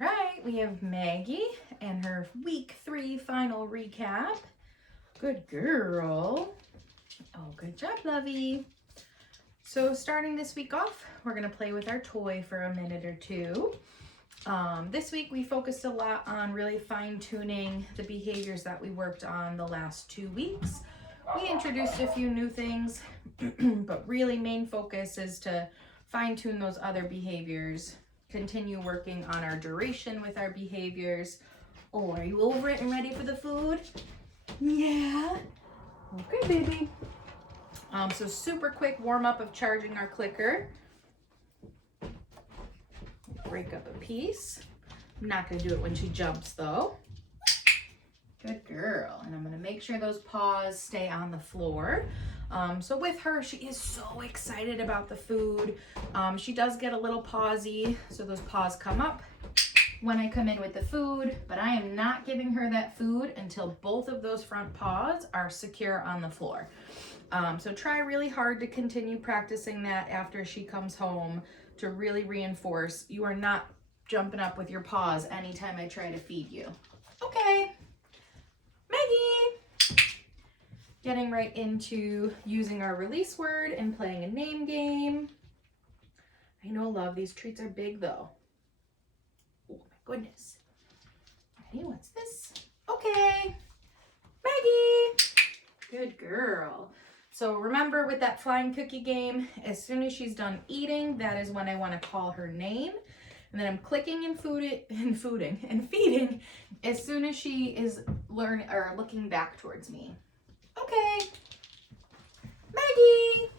right, we have Maggie and her week 3 final recap. Good girl. Oh, good job, Lovey. So starting this week off, we're gonna play with our toy for a minute or two. This week we focused a lot on really fine-tuning the behaviors that we worked on the last 2 weeks. We introduced a few new things, but really main focus is to fine-tune those other behaviors, continue working on our duration with our behaviors. Oh, are you over it and ready for the food? Yeah. Okay, baby. So super quick warm up of charging our clicker. Break up a piece. I'm not gonna do it when she jumps though. Good girl. And I'm gonna make sure those paws stay on the floor. So with her, she is so excited about the food. She does get a little pawsy, so those paws come up when I come in with the food, but I am not giving her that food until both of those front paws are secure on the floor. So try really hard to continue practicing that after she comes home to really reinforce you are not jumping up with your paws anytime I try to feed you. Okay, Maggie. Getting right into using our release word and playing a name game. I know, love, these treats are big though. Oh my goodness. Ready, what's this? Okay, Maggie. Good girl. So remember with that flying cookie game, as soon as she's done eating, that is when I want to call her name. And then I'm clicking and feeding as soon as she is looking back towards me. Okay, Maggie.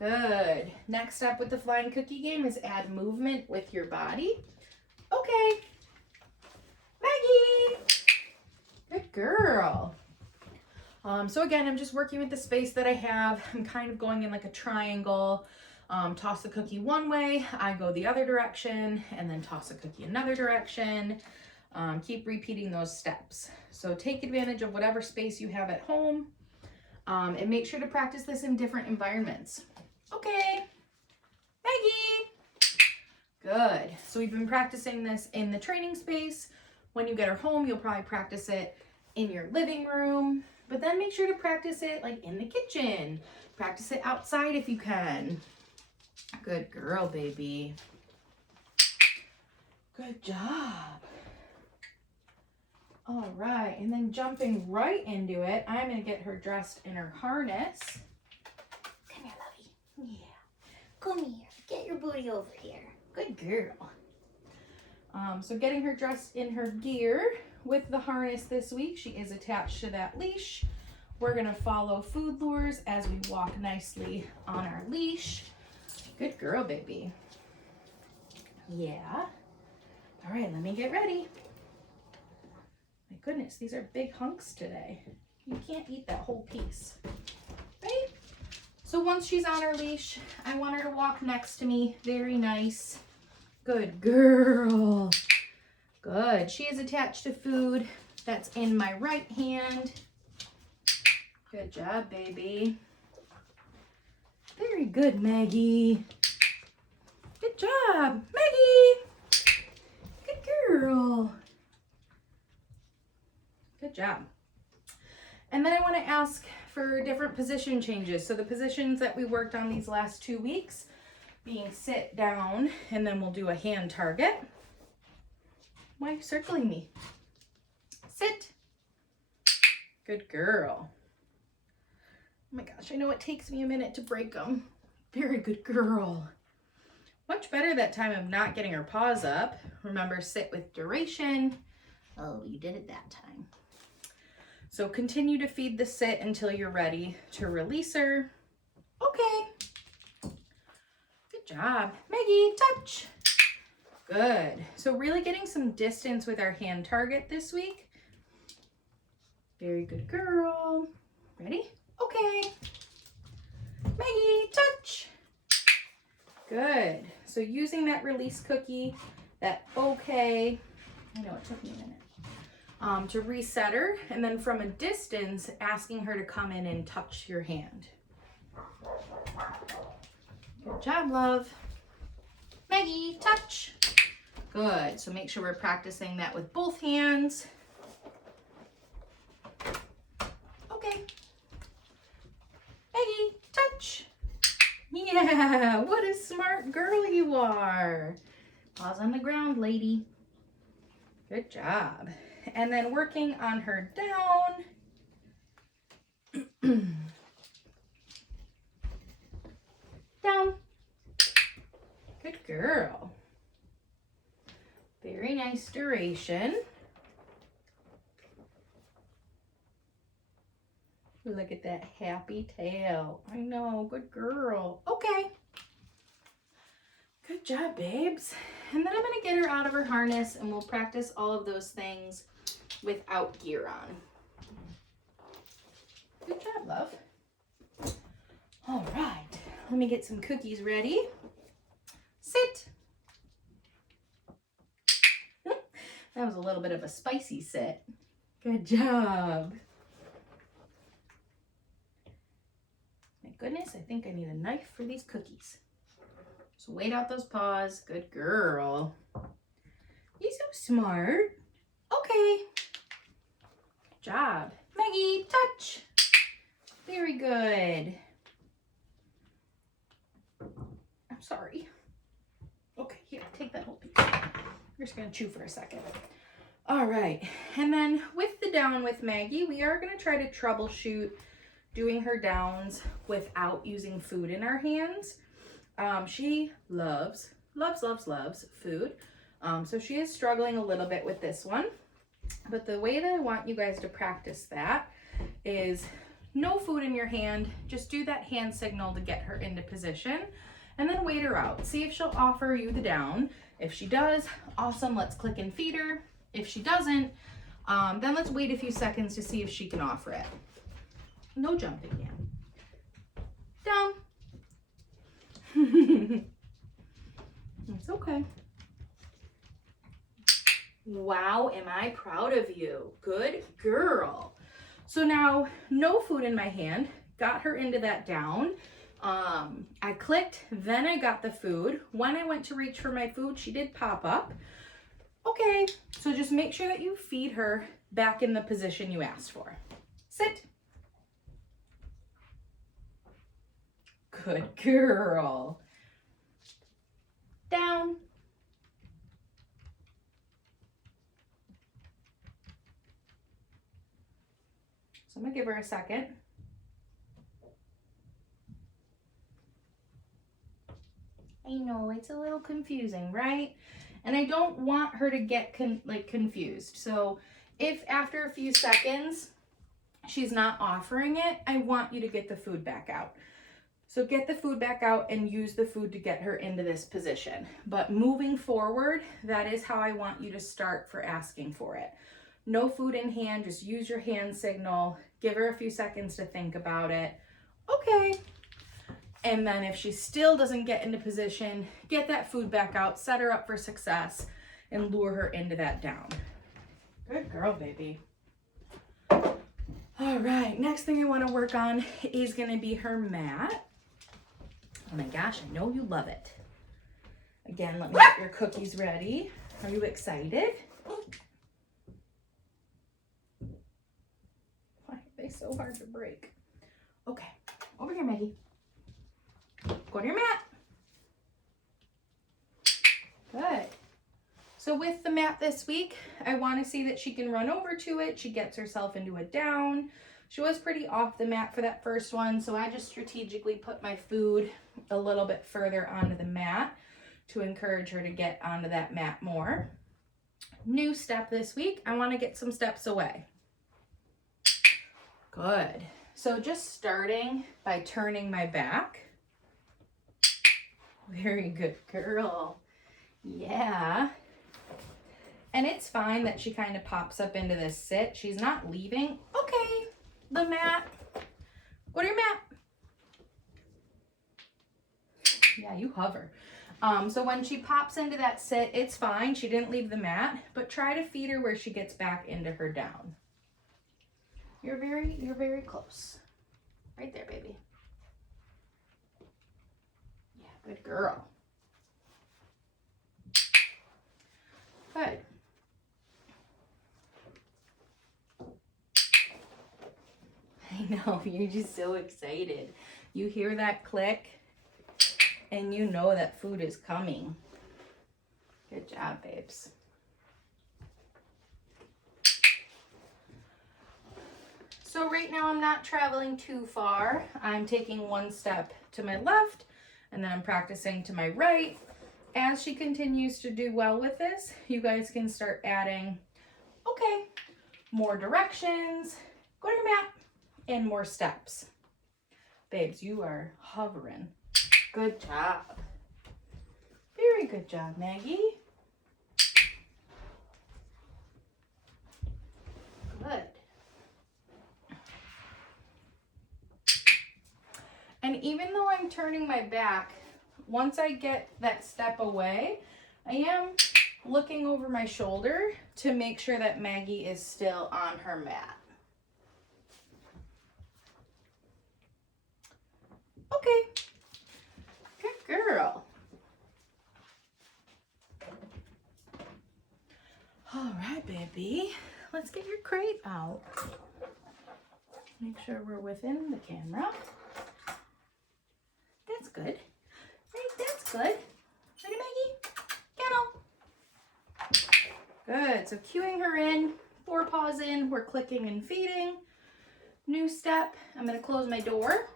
Good. Next up with the flying cookie game is add movement with your body. Okay, Maggie. Good girl. So again, I'm just working with the space that I have. I'm kind of going in like a triangle. Toss the cookie one way, I go the other direction, and then toss the cookie another direction. Keep repeating those steps. So take advantage of whatever space you have at home, and make sure to practice this in different environments. Okay, Maggie. Good. So we've been practicing this in the training space. When you get her home, you'll probably practice it in your living room. But then make sure to practice it like in the kitchen. Practice it outside if you can. Good girl, baby. Good job. All right, and then jumping right into it, I'm gonna get her dressed in her harness. Come here, lovey. Yeah, come here. Get your booty over here. Good girl. So getting her dressed in her gear with the harness this week. She is attached to that leash. We're gonna follow food lures as we walk nicely on our leash. Good girl, baby. Yeah. All right, let me get ready. My goodness, these are big hunks today. You can't eat that whole piece, right? So once she's on her leash, I want her to walk next to me. Very nice. Good girl. Good. She is attached to food that's in my right hand. Good job, baby. Very good, Maggie. Good job, Maggie. Good girl. Good job. And then I want to ask for different position changes. So the positions that we worked on these last 2 weeks, being sit down, and then we'll do a hand target. Why are you circling me? Sit. Good girl. Oh my gosh, I know it takes me a minute to break them. Very good girl. Much better that time of not getting her paws up. Remember, sit with duration. Oh, you did it that time. So continue to feed the sit until you're ready to release her. Okay. Good job. Maggie, touch. Good. So really getting some distance with our hand target this week. Very good girl. Ready? Okay. Maggie, touch. Good. So using that release cookie, that okay, I know it took me a minute, to reset her, and then from a distance, asking her to come in and touch your hand. Good job, love. Maggie, touch. Good. So make sure we're practicing that with both hands. Okay. Maggie, touch. Yeah, what a smart girl you are. Paws on the ground, lady. Good job. And then working on her down. Down. Good girl. Very nice duration. Look at that happy tail. I know, good girl. Okay. Good job, babes. And then I'm gonna get her out of her harness and we'll practice all of those things without gear on. Good job, love. All right, let me get some cookies ready. Sit. That was a little bit of a spicy sit. Good job. My goodness, I think I need a knife for these cookies. So wait out those paws. Good girl. You're so smart. Okay. Good job. Maggie, touch. Very good. I'm sorry. Okay, here, take that whole piece. We're just gonna chew for a second. All right, and then with the down with Maggie, we are gonna try to troubleshoot doing her downs without using food in our hands. She loves food. So she is struggling a little bit with this one. But the way that I want you guys to practice that is no food in your hand. Just do that hand signal to get her into position and then wait her out. See if she'll offer you the down. If she does, awesome, let's click and feed her. If she doesn't, then let's wait a few seconds to see if she can offer it. No jumping yet. Down. It's okay. Wow, am I proud of you. Good girl. So now, no food in my hand. Got her into that down. I clicked, then I got the food. When I went to reach for my food, she did pop up. Okay, so just make sure that you feed her back in the position you asked for. Sit. Good girl. Down. So I'm gonna give her a second. I know, it's a little confusing, right? And I don't want her to get confused. So if after a few seconds she's not offering it, I want you to get the food back out. So get the food back out and use the food to get her into this position. But moving forward, that is how I want you to start for asking for it. No food in hand, just use your hand signal. Give her a few seconds to think about it. Okay. And then if she still doesn't get into position, get that food back out, set her up for success, and lure her into that down. Good girl, baby. All right, next thing I want to work on is going to be her mat. Oh my gosh, I know you love it. Again, let me get your cookies ready. Are you excited? Why are they so hard to break? Okay, over here, Maggie. Go to your mat. Good. So with the mat this week, I want to see that she can run over to it. She gets herself into a down. She was pretty off the mat for that first one, so I just strategically put my food a little bit further onto the mat to encourage her to get onto that mat more. New step this week, I want to get some steps away. Good. So just starting by turning my back. Very good girl. Yeah. And it's fine that she kind of pops up into this sit. She's not leaving. Okay. The mat. Go to your mat. Yeah, you hover. So when she pops into that sit, it's fine. She didn't leave the mat, but try to feed her where she gets back into her down. You're very close. Right there, baby. Yeah, good girl. Good. I know, you're just so excited. You hear that click and you know that food is coming. Good job, babes. So right now I'm not traveling too far. I'm taking one step to my left and then I'm practicing to my right. As she continues to do well with this, you guys can start adding, okay, more directions, go to your mat, and more steps. Babes, you are hovering. Good job. Very good job, Maggie. Good. And even though I'm turning my back, once I get that step away, I am looking over my shoulder to make sure that Maggie is still on her mat. Okay, good girl. All right, baby, let's get your crate out. Make sure we're within the camera. That's good. Right, that's good. Ready, Maggie? Kennel. Good, so cueing her in, 4 paws in, we're clicking and feeding. New step, I'm gonna close my door.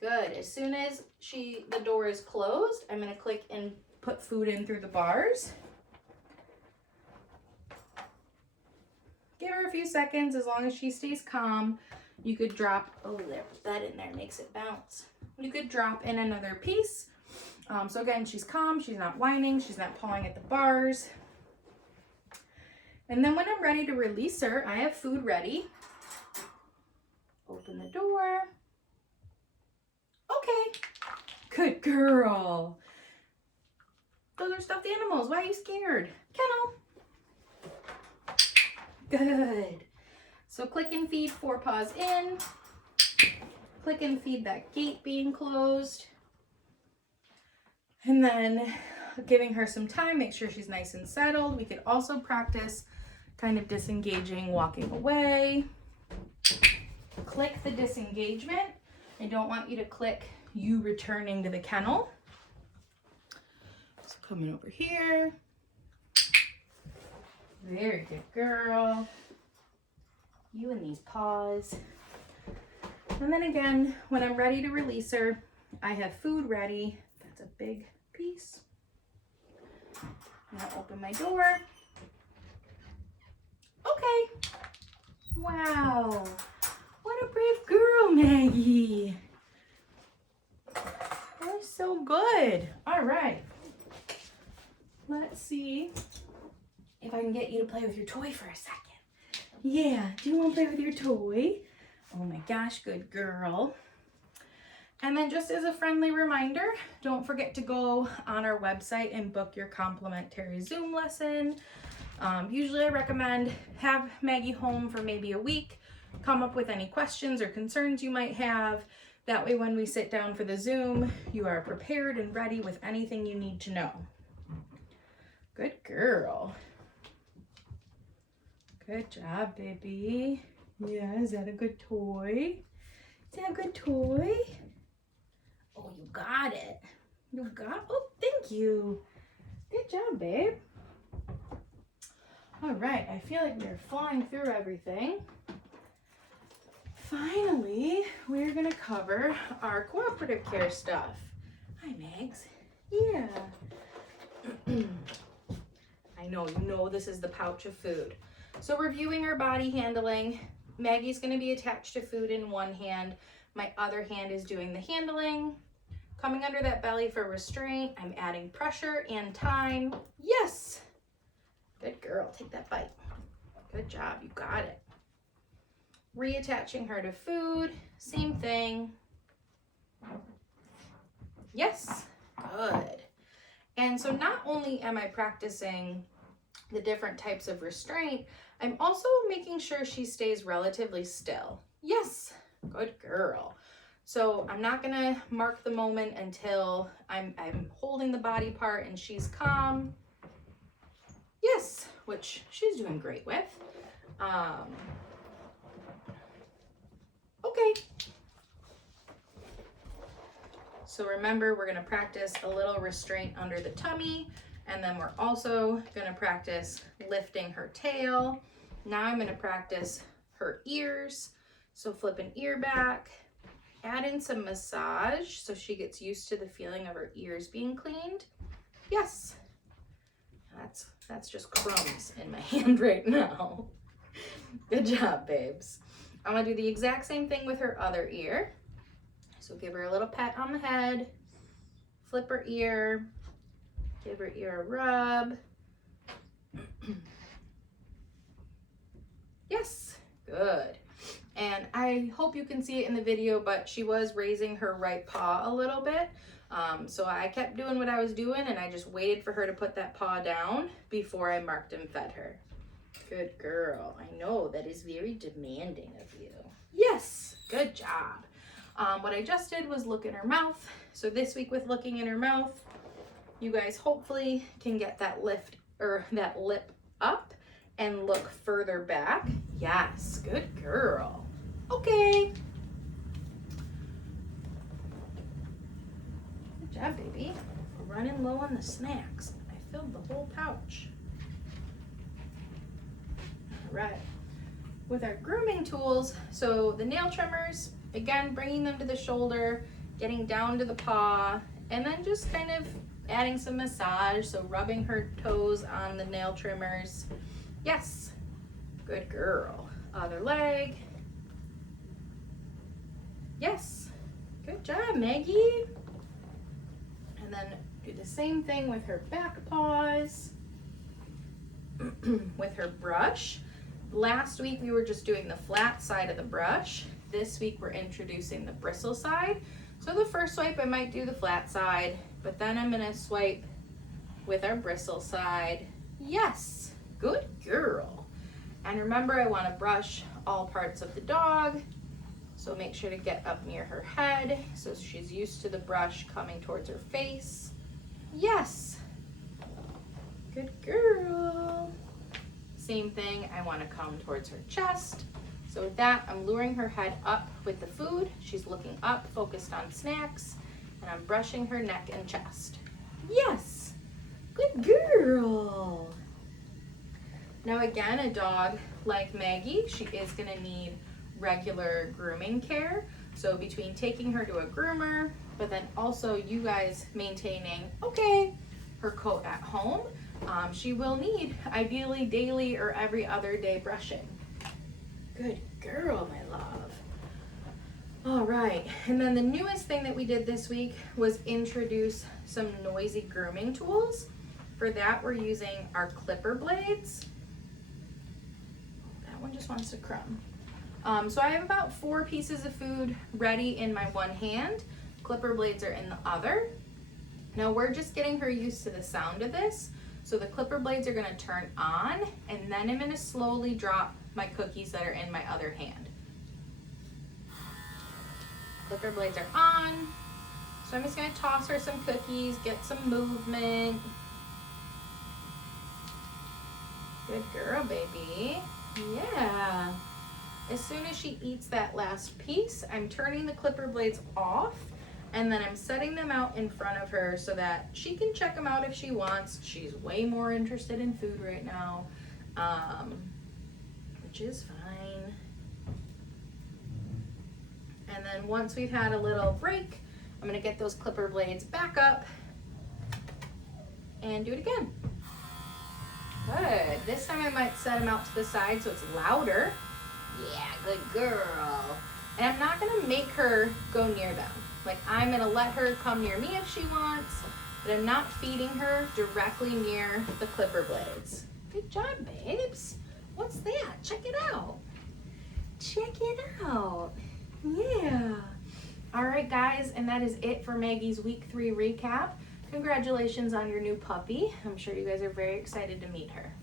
Good, as soon as the door is closed, I'm gonna click and put food in through the bars. Give her a few seconds, as long as she stays calm. You could drop, oh, there, put that in there, makes it bounce. You could drop in another piece. So again, she's calm, she's not whining, she's not pawing at the bars. And then when I'm ready to release her, I have food ready. Open the door. Okay, good girl. Those are stuffed animals, why are you scared? Kennel. Good. So click and feed, 4 paws in. Click and feed that gate being closed. And then giving her some time, make sure she's nice and settled. We could also practice kind of disengaging, walking away. Click the disengagement. I don't want you to click you returning to the kennel. So coming over here. Very good girl. You and these paws. And then again, when I'm ready to release her, I have food ready. That's a big piece. I'm gonna open my door. Okay. Wow. What a brave girl, Maggie. That was so good. All right. Let's see if I can get you to play with your toy for a second. Yeah, do you want to play with your toy? Oh my gosh, good girl. And then just as a friendly reminder, don't forget to go on our website and book your complimentary Zoom lesson. Usually I recommend have Maggie home for maybe a week, come up with any questions or concerns you might have. That way when we sit down for the Zoom, you are prepared and ready with anything you need to know. Good girl. Good job, baby. Yeah, is that a good toy? Is that a good toy? Oh, you got it. You got, oh, thank you. Good job, babe. All right, I feel like we're flying through everything. Finally, we're gonna cover our cooperative care stuff. Hi, Megs. Yeah. I know, you know this is the pouch of food. So reviewing our body handling, Maggie's gonna be attached to food in one hand. My other hand is doing the handling. Coming under that belly for restraint, I'm adding pressure and time. Yes! Good girl, take that bite. Good job, you got it. Reattaching her to food, same thing. Yes, good. And so not only am I practicing the different types of restraint, I'm also making sure she stays relatively still. Yes, good girl. So I'm not gonna mark the moment until I'm holding the body part and she's calm. Yes, which she's doing great with. Okay. So remember, we're gonna practice a little restraint under the tummy, and then we're also gonna practice lifting her tail. Now I'm gonna practice her ears. So flip an ear back, add in some massage so she gets used to the feeling of her ears being cleaned. Yes. That's just crumbs in my hand right now. Good job, babes. I'm gonna do the exact same thing with her other ear. So give her a little pat on the head, flip her ear, give her ear a rub. Yes, good. And I hope you can see it in the video, but she was raising her right paw a little bit. So I kept doing what I was doing, and I just waited for her to put that paw down before I marked and fed her. Good girl. I know that is very demanding of you. Yes, good job. What I just did was look in her mouth. So this week with looking in her mouth, you guys hopefully can get that lift or that lip up and look further back. Yes, good girl. Okay. Good job, baby. We're running low on the snacks. I filled the whole pouch. All right. With our grooming tools, so the nail trimmers, again, bringing them to the shoulder, getting down to the paw, and then just kind of adding some massage, so rubbing her toes on the nail trimmers. Yes, good girl. Other leg. Yes, good job, Maggie. And then do the same thing with her back paws, with her brush. Last week we were just doing the flat side of the brush. This week we're introducing the bristle side. So the first swipe I might do the flat side, but then I'm gonna swipe with our bristle side. Yes, good girl. And remember, I wanna brush all parts of the dog. So make sure to get up near her head so she's used to the brush coming towards her face. Yes, good girl. Same thing, I wanna come towards her chest. So with that, I'm luring her head up with the food. She's looking up, focused on snacks, and I'm brushing her neck and chest. Yes, good girl. Now again, a dog like Maggie, she is gonna need regular grooming care. So between taking her to a groomer, but then also you guys maintaining, okay, her coat at home, she will need ideally daily or every other day brushing. Good girl, my love. All right, and then the newest thing that we did this week was introduce some noisy grooming tools. For that, we're using our clipper blades. That one just wants to crumb. So I have about 4 pieces of food ready in my one hand. Clipper blades are in the other. Now we're just getting her used to the sound of this. So the clipper blades are gonna turn on, and then I'm gonna slowly drop my cookies that are in my other hand. Clipper blades are on. So I'm just gonna toss her some cookies, get some movement. Good girl, baby. Yeah. As soon as she eats that last piece, I'm turning the clipper blades off, and then I'm setting them out in front of her so that she can check them out if she wants. She's way more interested in food right now, which is fine. And then once we've had a little break, I'm gonna get those clipper blades back up and do it again. Good. This time I might set them out to the side so it's louder. Yeah, good girl. And I'm not gonna make her go near them. Like, I'm gonna let her come near me if she wants, but I'm not feeding her directly near the clipper blades. Good job, babes. What's that? Check it out. Check it out. Yeah. All right, guys, and that is it for Maggie's week 3 recap. Congratulations on your new puppy. I'm sure you guys are very excited to meet her.